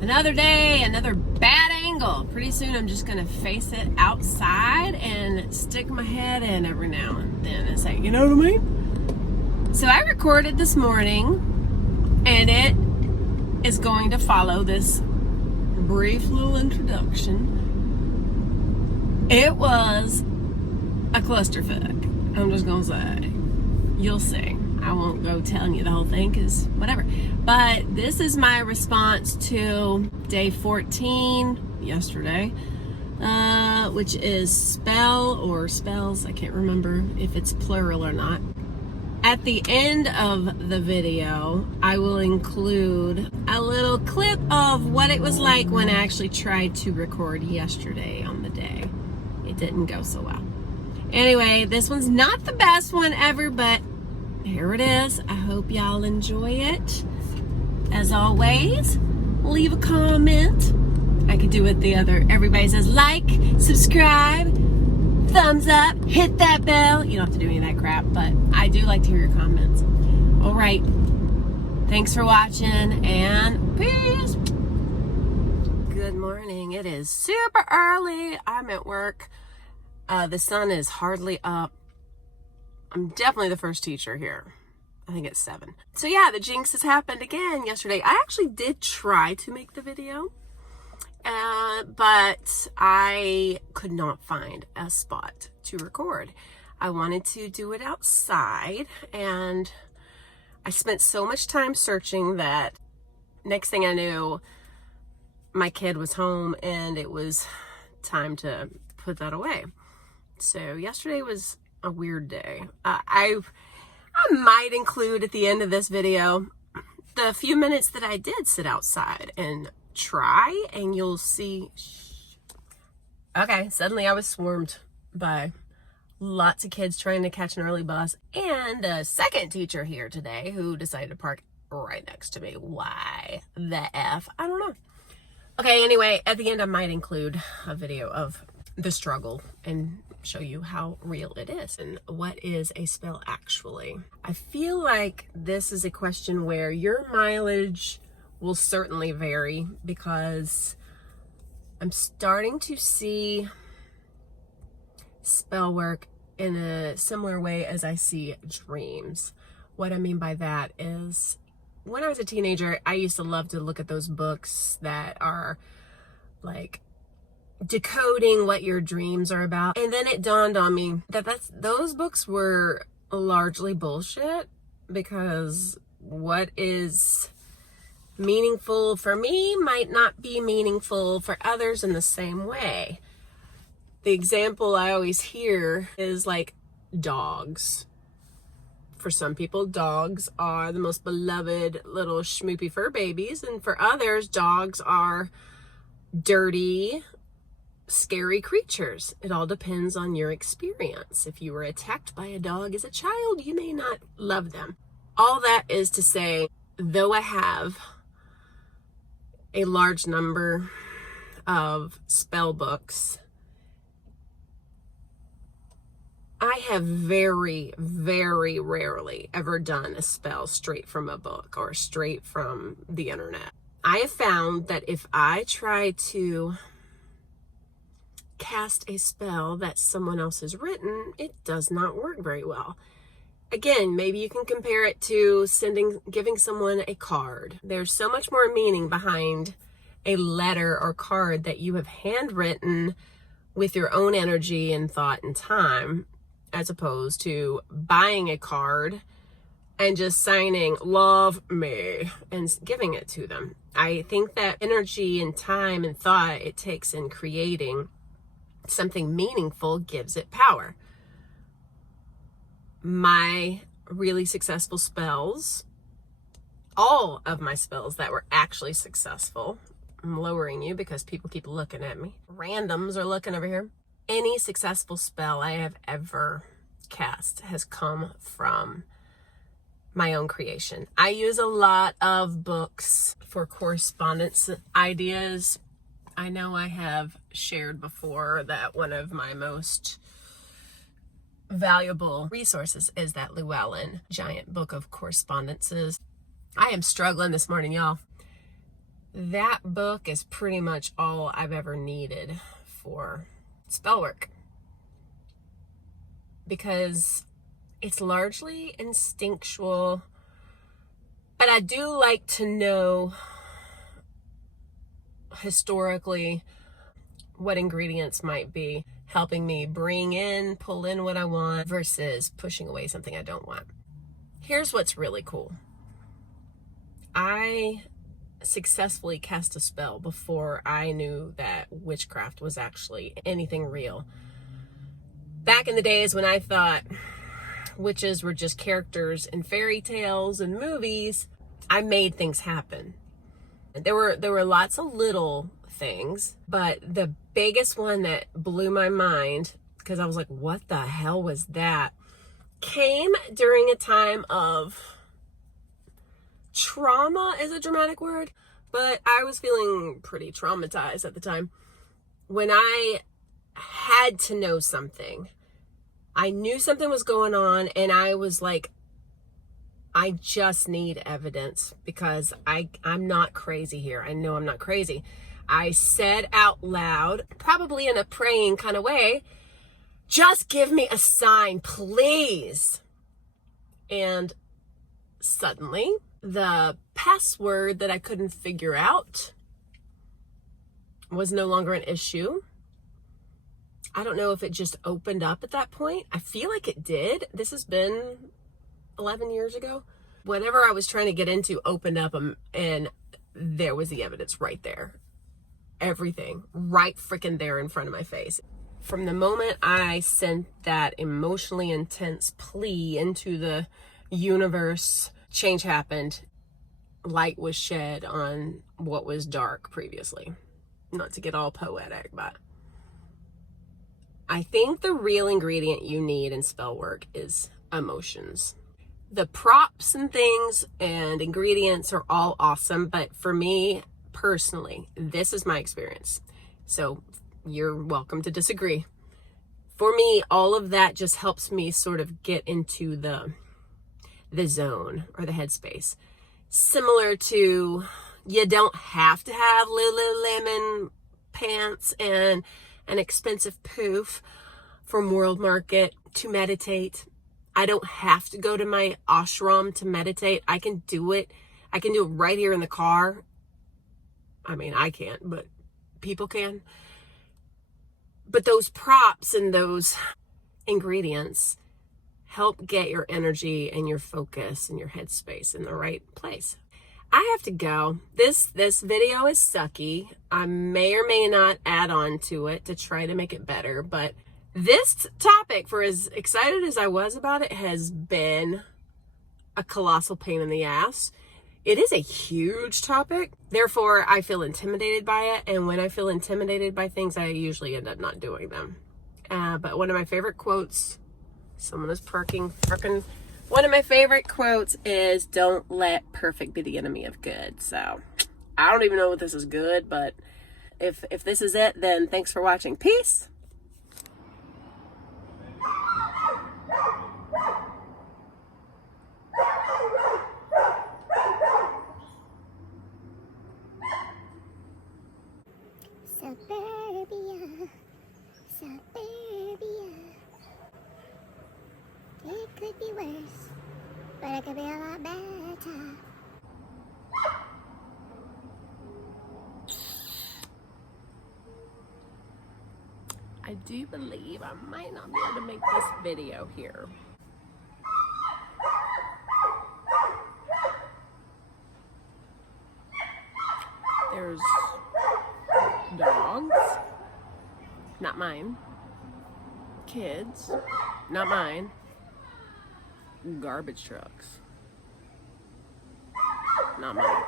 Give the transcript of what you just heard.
Another day, another bad angle. Pretty soon I'm just gonna face it outside and stick my head in every now and then and say, you know what I mean? So I recorded this morning and it is going to follow this brief little introduction. It was a clusterfuck. I'm just gonna say. You'll see. I won't go telling you the whole thing because whatever. But this is my response to day 14 yesterday, which is spell or spells. I can't remember if it's plural or not. At the end of the video, I will include a little clip of what it was like when I actually tried to record yesterday on the day. It didn't go so well. Anyway, this one's not the best one ever, but here it is. I hope y'all enjoy it. As always, leave a comment. I could do it the other. Everybody says like, subscribe, thumbs up, hit that bell. You don't have to do any of that crap, but I do like to hear your comments. All right. Thanks for watching and peace. Good morning. It is super early. I'm at work. The sun is hardly up. I'm definitely the first teacher here. I think it's 7. So yeah, the jinx has happened again yesterday. I actually did try to make the video, but I could not find a spot to record. I wanted to do it outside, and I spent so much time searching that next thing I knew, my kid was home and it was time to put that away. So yesterday was a weird day. I might include at the end of this video the few minutes that I did sit outside and try, and you'll see. Okay, suddenly I was swarmed by lots of kids trying to catch an early bus, and a second teacher here today who decided to park right next to me. Why the F? I don't know. Okay, anyway, at the end I might include a video of the struggle and show you how real it is and what is a spell actually. I feel like this is a question where your mileage will certainly vary, because I'm starting to see spell work in a similar way as I see dreams. What I mean by that is, when I was a teenager, I used to love to look at those books that are like decoding what your dreams are about. And then it dawned on me that those books were largely bullshit, because what is meaningful for me might not be meaningful for others in the same way. The example I always hear is like dogs. For some people, dogs are the most beloved little schmoopy fur babies, and for others, dogs are dirty, scary creatures. It all depends on your experience. If you were attacked by a dog as a child, you may not love them. All that is to say, though I have a large number of spell books, I have very, very rarely ever done a spell straight from a book or straight from the internet. I have found that if I try to cast a spell that someone else has written, it does not work very well. Again, maybe you can compare it to giving someone a card. There's so much more meaning behind a letter or card that you have handwritten with your own energy and thought and time, as opposed to buying a card and just signing "love me" and giving it to them. I think that energy and time and thought it takes in creating something meaningful gives it power. My really successful spells, all of my spells that were actually successful, I'm lowering you because people keep looking at me. Randoms are looking over here. Any successful spell I have ever cast has come from my own creation. I use a lot of books for correspondence ideas. I know I have shared before that one of my most valuable resources is that Llewellyn Giant Book of Correspondences. I am struggling this morning, y'all. that book is pretty much all I've ever needed for spell work, because it's largely instinctual, but I do like to know historically what ingredients might be helping me pull in what I want versus pushing away something I don't want. Here's what's really cool. I successfully cast a spell before I knew that witchcraft was actually anything real. Back in the days when I thought witches were just characters in fairy tales and movies, I made things happen. There were lots of little things, but the biggest one that blew my mind, because I was like, what the hell was that, came during a time of trauma is a dramatic word, but I was feeling pretty traumatized at the time when I had to know something. I knew something was going on, and I was like, I just need evidence, because I'm not crazy here. I know I'm not crazy. I said out loud, probably in a praying kind of way, just give me a sign, please. And suddenly, the password that I couldn't figure out was no longer an issue. I don't know if it just opened up at that point. I feel like it did. This has been 11 years ago. Whatever I was trying to get into opened up, and there was the evidence right there. Everything right freaking there in front of my face. From the moment I sent that emotionally intense plea into the universe, change happened. Light was shed on what was dark previously. Not to get all poetic, but I think the real ingredient you need in spell work is emotions. The props and things and ingredients are all awesome, but for me personally, this is my experience. So you're welcome to disagree. For me, all of that just helps me sort of get into the zone or the headspace. Similar to, you don't have to have Lululemon pants and an expensive poof from World Market to meditate. I don't have to go to my ashram to meditate. I can do it. I can do it right here in the car. I mean, I can't, but people can. But those props and those ingredients help get your energy and your focus and your headspace in the right place. I have to go. This video is sucky. I may or may not add on to it to try to make it better, but this topic, for as excited as I was about it, has been a colossal pain in the ass. It is a huge topic. Therefore, I feel intimidated by it. And when I feel intimidated by things, I usually end up not doing them. But one of my favorite quotes, someone is parking. One of my favorite quotes is, don't let perfect be the enemy of good. So I don't even know if this is good, but if this is it, then thanks for watching. Peace. Suburbia. It could be worse, but it could be a lot better. I do believe I might not be able to make this video here. There's dogs, not mine. Kids, not mine. Garbage trucks, not mine.